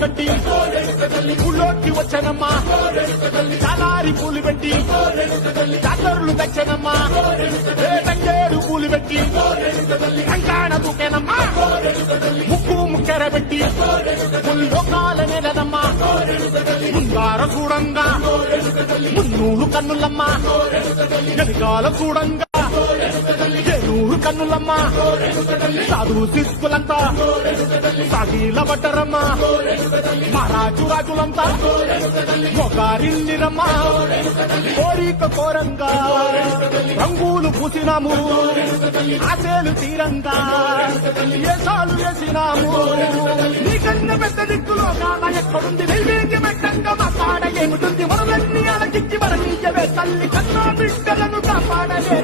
కట్టి ఊళ్ళోకి వచ్చానమ్మా చాలారి పూలు పెట్టి జాతరులు తెచ్చానమ్మా తంగేడు పూలు పెట్టి కంకాణ దూకేనమ్మా ముక్కు ముక్కెర పెట్టి లోకాల నెలనమ్మా ముందార చూడంగా మున్నూరు కన్నులమ్మా వెనకాల చూడంగా ఏనూరు కన్నులమ్మా సాధు శిస్తులంతా సాగిల పడ్డరమ్మా మహారాజు రాజులంతా మొగారిల్లిరమ్మా కోరిక కోరంగా రంగులు పూసినాము ఆశలు తీరంగా ఏసాలు వేసినాము నీకన్నా పెద్ద దిక్కులో కాన ఎక్కడుంది నైవేద్య పెట్టంగా మా కాడ ఏమిటుంది మనలన్నీ అలకిచ్చి మరణీయవే తల్లి కన్నా బిడ్డలను కాపాడలే